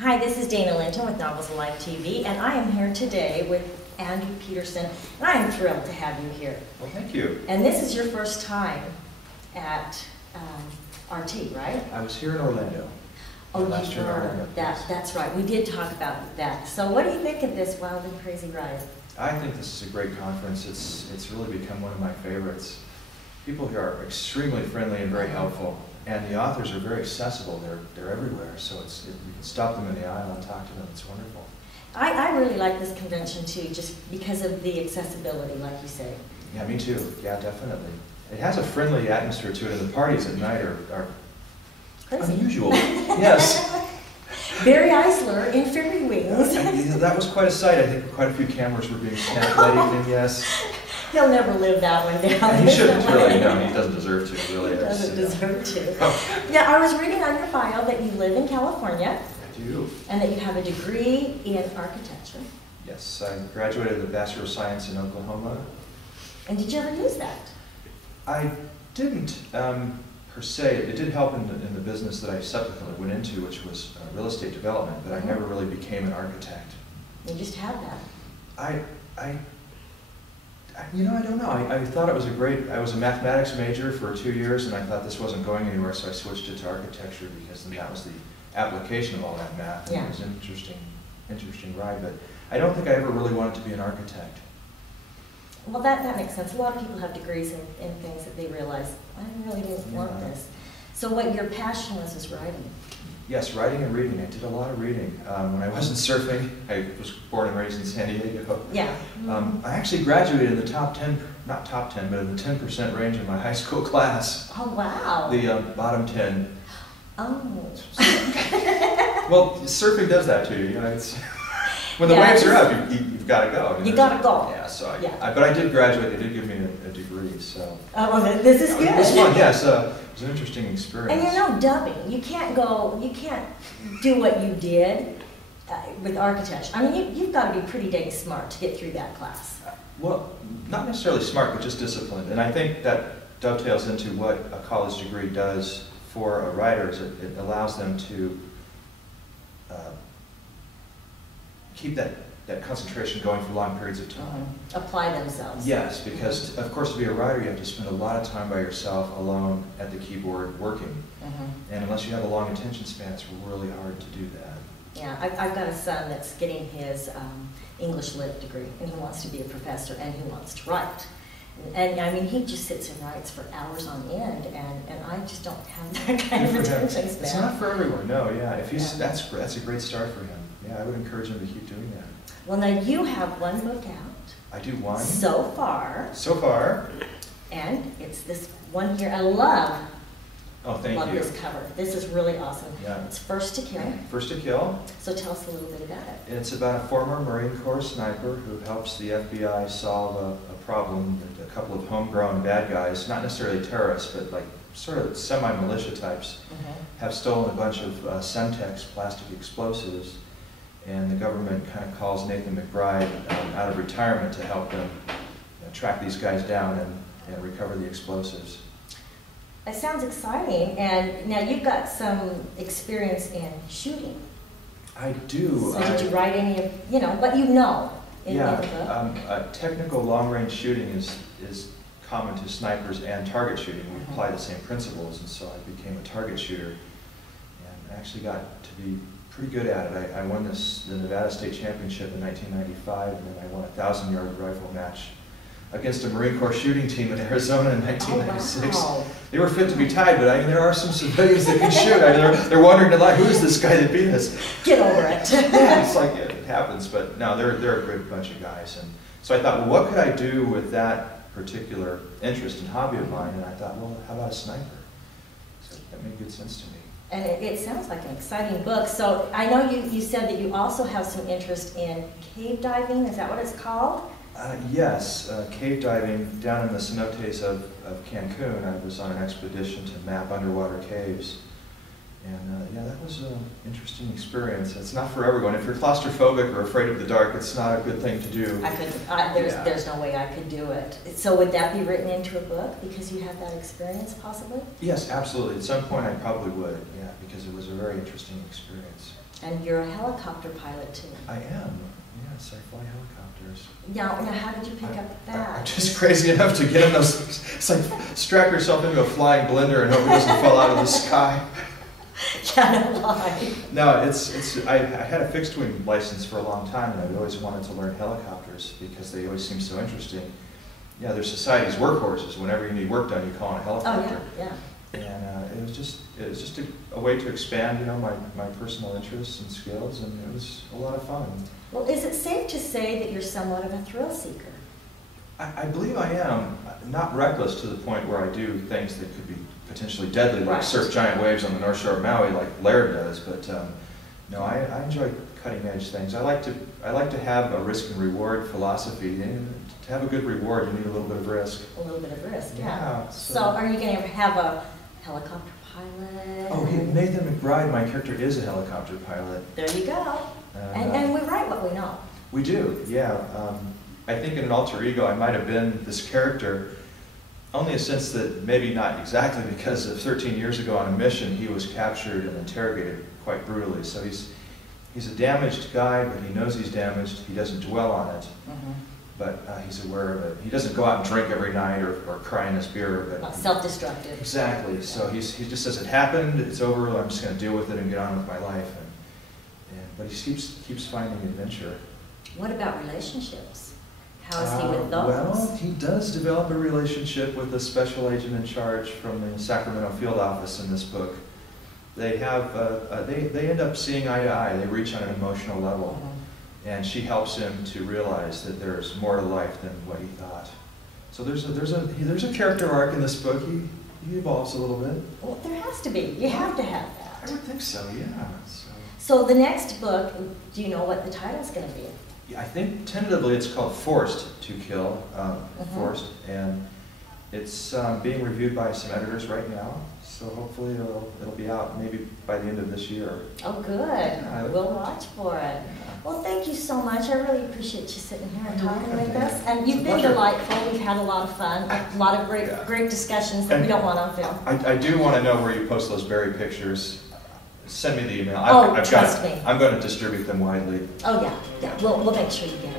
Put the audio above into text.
Hi, this is Dayna Linton with Novels Alive TV, and I am here today with Andrew Peterson, and I am thrilled to have you here. Well, thank you. And this is your first time at RT, right? I was here in Orlando. Oh, last you year in were. Orlando. That's right. We did talk about that. So what do you think of this wild and crazy ride? I think this is a great conference. It's really become one of my favorites. People here are extremely friendly and very helpful, and the authors are very accessible. They're everywhere, so you can stop them in the aisle and talk to them. It's wonderful. I really like this convention too, just because of the accessibility, like you say. Yeah, me too. Yeah, definitely. It has a friendly atmosphere to it, and the parties at night are Crazy. unusual. Yes. Barry Eisler in Fairy Wings. That was quite a sight. I think quite a few cameras were being snapped that evening, yes. He'll never live that one down. He shouldn't really, no, he doesn't deserve to, really. He doesn't deserve to. Oh. Now, I was reading on your bio that you live in California. I do. And that you have a degree in architecture. Yes, I graduated with a Bachelor of Science in Oklahoma. And did you ever use that? I didn't, per se. It did help in the business that I subsequently went into, which was real estate development, but I never really became an architect. You just have that. You know, I don't know. I thought it was I was a mathematics major for 2 years, and I thought this wasn't going anywhere, so I switched it to architecture because then that was the application of all that math. Yeah. It was an interesting ride, but I don't think I ever really wanted to be an architect. Well, that makes sense. A lot of people have degrees in things that they realize, I really didn't want this. So what your passion was writing? Yes, writing and reading. I did a lot of reading. When I wasn't surfing, I was born and raised in San Diego. Yeah. I actually graduated in the top 10, not top 10, but in the 10% range in my high school class. Oh, wow. The bottom 10. Oh. Well, surfing does that to you. You know, when the waves are up, you've got to go. You got to go. Yeah, so but I did graduate. They did give me a degree, so. Oh, well, this is good. It was fun, yes. It was an interesting experience. And you know, dubbing, you can't do what you did with architecture. I mean, you've got to be pretty dang smart to get through that class. Well, not necessarily smart, but just disciplined. And I think that dovetails into what a college degree does for a writer. Is it allows them to keep that concentration going for long periods of time. Apply themselves. Yes, because of course to be a writer you have to spend a lot of time by yourself alone at the keyboard working. And unless you have a long attention span, it's really hard to do that. Yeah, I've got a son that's getting his English Lit degree, and he wants to be a professor, and he wants to write. And I mean, he just sits and writes for hours on end, and I just don't have that kind of attention span. It's not for everyone, no, yeah. If he's, that's a great start for him. Yeah, I would encourage him to keep doing that. Well, now you have one book out. I do one. So far. So far. And it's this one here. I love. Oh, thank you. Love this cover. This is really awesome. Yeah. It's First to Kill. First to Kill. So tell us a little bit about it. It's about a former Marine Corps sniper who helps the FBI solve a problem that a couple of homegrown bad guys, not necessarily terrorists, but like sort of semi-militia types, have stolen a bunch of Semtex plastic explosives. And the government kind of calls Nathan McBride out of retirement to help them track these guys down and recover the explosives. It sounds exciting, and now you've got some experience in shooting. I do. So did you write any of, you know, what you know in the book? Technical long-range shooting is common to snipers and target shooting. We apply the same principles, and so I became a target shooter, and actually got to be pretty good at it. I won the Nevada State Championship in 1995, and then I won a 1,000-yard rifle match against a Marine Corps shooting team in Arizona in 1996. Oh, wow. They were fit to be tied, but there are some civilians that can shoot. They're wondering, who is this guy that beat us? Get over it. Yeah, it's like it happens, but no, they're a great bunch of guys. And so I thought, well, what could I do with that particular interest and hobby of mine? And I thought, well, how about a sniper? So that made good sense to me. And it sounds like an exciting book. So I know you said that you also have some interest in cave diving. Is that what it's called? Yes, cave diving down in the cenotes of Cancun. I was on an expedition to map underwater caves. And yeah, that was an interesting experience. It's not for everyone. If you're claustrophobic or afraid of the dark, it's not a good thing to do. I couldn't, there's no way I could do it. So would that be written into a book because you had that experience possibly? Yes, absolutely. At some point I probably would, yeah, because it was a very interesting experience. And you're a helicopter pilot too. I am, yes, I fly helicopters. Now how did you pick up that? I'm just crazy enough to get in those, it's like strap yourself into a flying blender and hope it doesn't fall out of the sky. Yeah, no lie. No, I had a fixed wing license for a long time, and I always wanted to learn helicopters because they always seem so interesting. Yeah, they're society's workhorses. Whenever you need work done, you call on a helicopter. Oh yeah, yeah. And it was just a way to expand, my personal interests and skills, and it was a lot of fun. Well, is it safe to say that you're somewhat of a thrill seeker? I believe I am. Not reckless to the point where I do things that could be potentially deadly, like surf giant waves on the North Shore of Maui, like Laird does. But no, I enjoy cutting edge things. I like to have a risk and reward philosophy. And to have a good reward, you need a little bit of risk. A little bit of risk, yeah. So are you going to have a helicopter pilot? Oh, Nathan McBride, my character, is a helicopter pilot. There you go. And we write what we know. We do, yeah. I think in an alter ego, I might have been this character. Only a sense that maybe not exactly, because of 13 years ago on a mission, he was captured and interrogated quite brutally. So he's a damaged guy, but he knows he's damaged. He doesn't dwell on it, but he's aware of it. He doesn't go out and drink every night or cry in his beer. But not self-destructive. Exactly. So he just says, it happened, it's over, I'm just going to deal with it and get on with my life. But he keeps finding adventure. What about relationships? How is he with those? Well, he does develop a relationship with a special agent in charge from the Sacramento field office in this book. They have, they end up seeing eye to eye. They reach on an emotional level, and she helps him to realize that there's more to life than what he thought. So there's a character arc in this book. He evolves a little bit. Well, there has to be. You have to have that. I would think so. Yeah. So the next book, do you know what the title's going to be? I think tentatively it's called Forced to Kill, Forced, and it's being reviewed by some editors right now, so hopefully it'll be out maybe by the end of this year. Oh, good. Yeah, we'll watch for it. Well, thank you so much. I really appreciate you sitting here and talking with us. And you've been delightful. We've had a lot of fun, a lot of great discussions that we don't want on film. I do want to know where you post those berry pictures. Send me the email. Trust me. I'm going to distribute them widely. Oh, yeah. We'll make sure you get it.